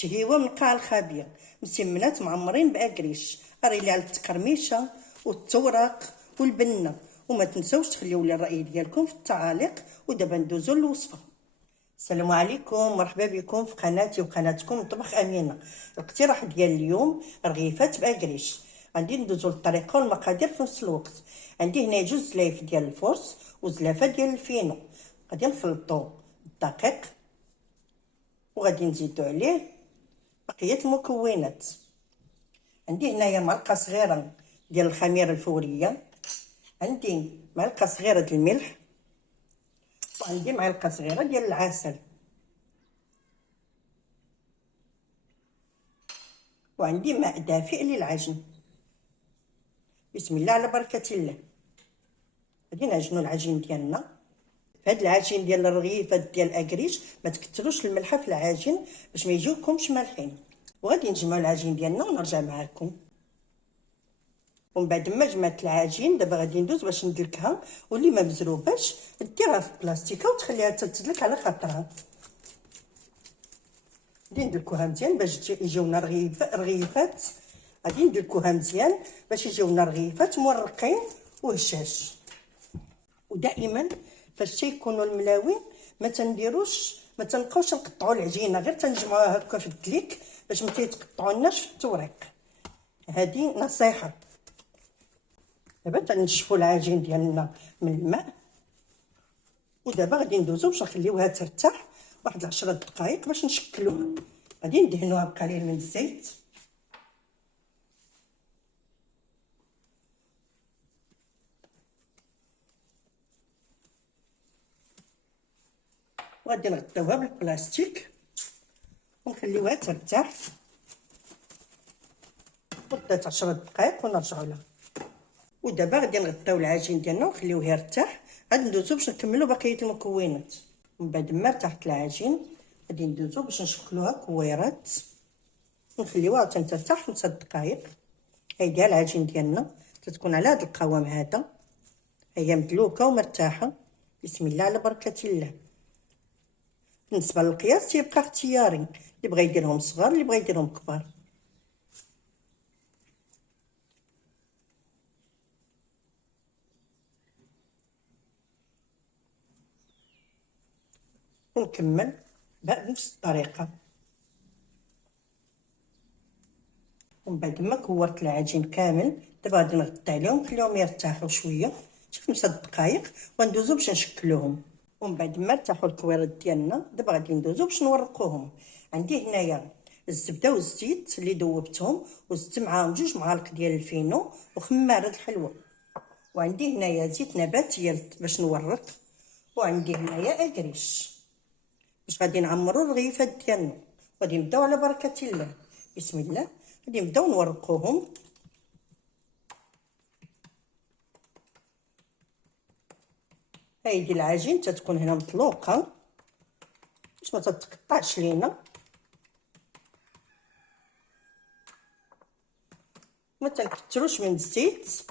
شهيوه من قاع الخابيه، مسمنات معمرين باكريش، ريلي على التكرميشه والتوراق والبنه. وما تنسوش تخليو لي الراي ديالكم في التعاليق. ودابا ندوزو للوصفه. السلام عليكم، مرحبا بكم في قناتي وقناتكم طبخ امينه. الاقتراح ديال اليوم رغيفات باكريش. غادي ندوزو للطريقه والمقادير في نفس الوقت. عندي هنا جوج زلايف ديال الفرص وزلافه ديال الفينو. غادي نخلطو الدقيق وغادي نزيدو عليه بقيه المكونات. عندي هنايا معلقه صغيره ديال الخميره الفوريه، عندي معلقه صغيره ديال الملح، وعندي معلقه صغيره ديال العسل، وعندي ماء دافئ للعجن. بسم الله على بركه الله. غادي نعجنوا العجين ديالنا. في هذا العجين ديال الرغيفات ديال اكريش ما تكثروش الملحه في العجين باش ما يجيوكمش مالحين. وغادي نجمعوا العجين ديالنا ونرجع معكم. ومن بعد ما جمعت العجين دابا غادي ندوز باش ندلكها، واللي ما مزروباش ديرها في بلاستيكه وتخليها تدلك على خاطرها. غادي ندلكوها مزيان باش يجيونا رغيفات. غادي ندلكوها مزيان باش يجيونا رغيفات مورقين وهشاش. ودائما فاش تيكونوا الملاوين ما تنبقاوش نقطعوا العجينه، غير تنجمعوها هكا في الدليك باش ما تيتقطعوناش في التوريق. هذه نصيحه. دابا تنشفوا العجين ديالنا من الماء، ودابا غادي ندوزو باش نخليوها ترتاح واحد 10 دقائق باش نشكلوها. غادي ندهنوها بقليل من الزيت، وغادي نغطيوها بالبلاستيك ونخليوها ترتاح مدة 10 دقائق ونرجعوا لها. ودابا غادي نغطيو العجين ديالنا ونخليوه يرتاح. غادي ندوزو باش نكملوا بقيه المكونات. من بعد ما ارتاحت العجين غادي ندوزو باش نشكلوها كويرات ونخليوها ترتاح 5 دقائق. هاهي العجين ديالنا تتكون على هذا القوام هذا، هي مدلوكه ومرتاحه. بسم الله على بركه الله. بالنسبه للقياس تيبقى اختياري، اللي بغى يديرهم صغار اللي بغى يديرهم كبار. ونكمل بنفس الطريقه. ومن بعد ما كورت العجين كامل دابا غادي نغطي عليهم نخليهم يرتاحوا شويه شي 5 دقائق وندوزو باش نشكلوهم. ومن بعد ما ارتاحوا الكويرات ديالنا دابا غادي ندوزو باش نورقوهم. عندي هنايا الزبده والزيت اللي ذوبتهم وزدت معاهم 2 معالق ديال الفينو وخماره الحلوه. وعندي هنايا زيت نباتي باش نورق. وعندي هنايا اكريش باش غادي نعمروا الرغيفات ديالنا. غادي نبداو على بركه الله. بسم الله. غادي نبداو نورقوهم. هايدي العجين تتكون هنا مطلوقه باش ما تتقطعش لينا. ما تنكثروش من الزيت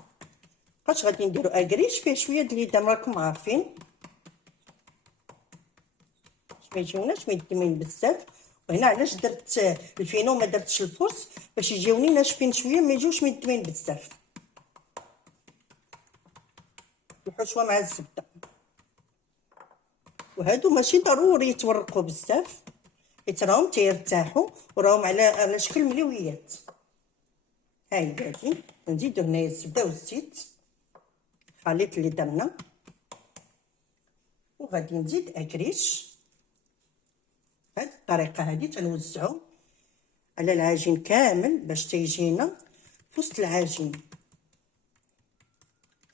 باش غادي نديروا اكريش فيه شويه د اليدام راكم عارفين باش ما يجيوناش مدمين بزاف. وهنا علاش درت الفينو ما درتش الفرص باش يجيوني ناشفين شويه ما يجيوش مدمين بزاف. الحشوه مع الزبده، وهادو ماشي ضروري يتورقوا بزاف حيت راهم تيرتاحوا وراهم على شكل ملويات. هاي هادي نزيدو هنايا الزبده والزيت الخليط اللي درنا، وغادي نزيد اكريش. بهذه الطريقه هذه تنوزعو على العجين كامل باش تيجينا في وسط العجين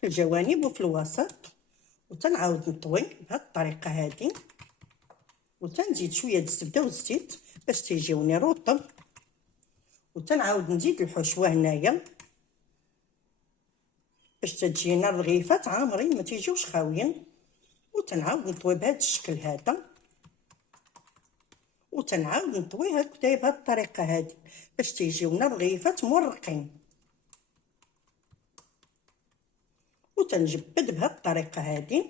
في الجوانب وفي الوسط. وتنعاود نطوي بهذه الطريقه هذه وتنزيد شويه الزبده والزيت باش تيجيوني رطب. وتنعاود نزيد الحشوه هنايا باش تجينا الرغيفات عامرين ما تيجيوش خاويين. وتنعاود نطوي بهذا الشكل هذا وتنعاود نطوي هكذا بهذه الطريقه هذه باش تيجيونا رغيفات مورقين. وتنجبد بهذه الطريقه هذه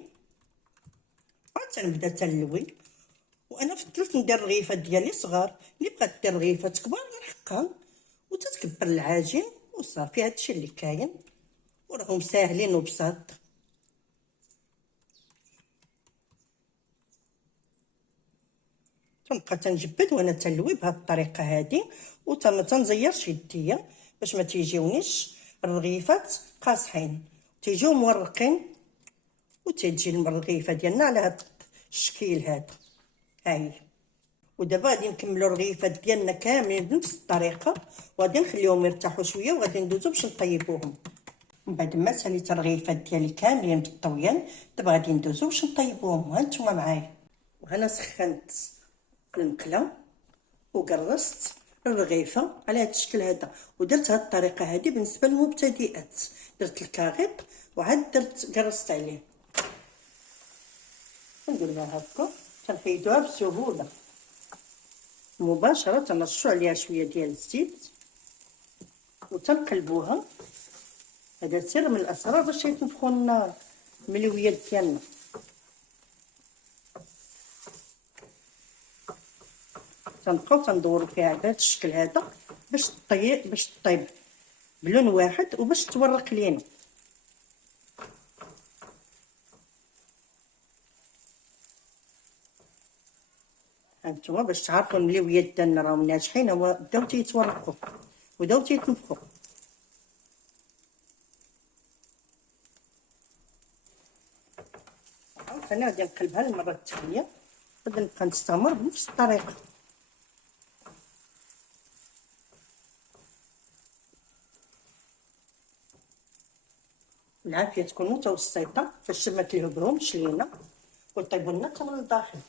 وتنبدا تنلوي وانا فضلت ندير الرغيفه ديالي صغار، اللي بغات دير رغيفات كبار غير حقها وتتكبر العجين وصافي. هادشي اللي كاين وراهم ساهلين وبساط. تنبقى تنجبد وانا تنلوي بهاد الطريقه هادي تنزيرش يديا باش ما تيجيونيش الرغيفات قاصحين، تيجيو مورقين وتجي الرغيفه ديالنا على هاد الشكل هذا. هاي ودابا غادي نكملوا الرغيفات ديالنا كاملين بنفس الطريقه، وغادي نخليهم يرتاحوا شويه وغادي ندوزو باش نطيبوهم. من بعد ما ساليت الرغيفات ديالي كاملين بالطويان، دابا غادي ندوزو باش نطيبوهم. ها نتوما معايا، وهنا سخنت المقله وقرصت الرغيفه على هذا الشكل هذا، ودرت هذه الطريقه هذه بالنسبه للمبتدئات. درت الكاغيط وعاد قرصت عليه. نديروها هكا تنحيدوها بسهوله مباشره، تنرشوا عليها شويه ديال الزيت وتنقلبوها. هذا سر من الاسرار باش يتنفخوا لنا الملويات ديالنا. تنبقاو تندورو فيها على هذا الشكل هذا باش طيب بلون واحد وباش تورق لينا. هانتوما باش تعرفوا الملويات ديالنا راهم ناجحين، هو بداو تيتورقوا وبداو تيتنفخوا. انا غادي نقلبها المره الثانيه، غادي نبقى نستمر بنفس الطريقه. العافيه تكون متوسطه باش ما تلهبهمش لينا ويطيبوا لنا حتى من الداخل.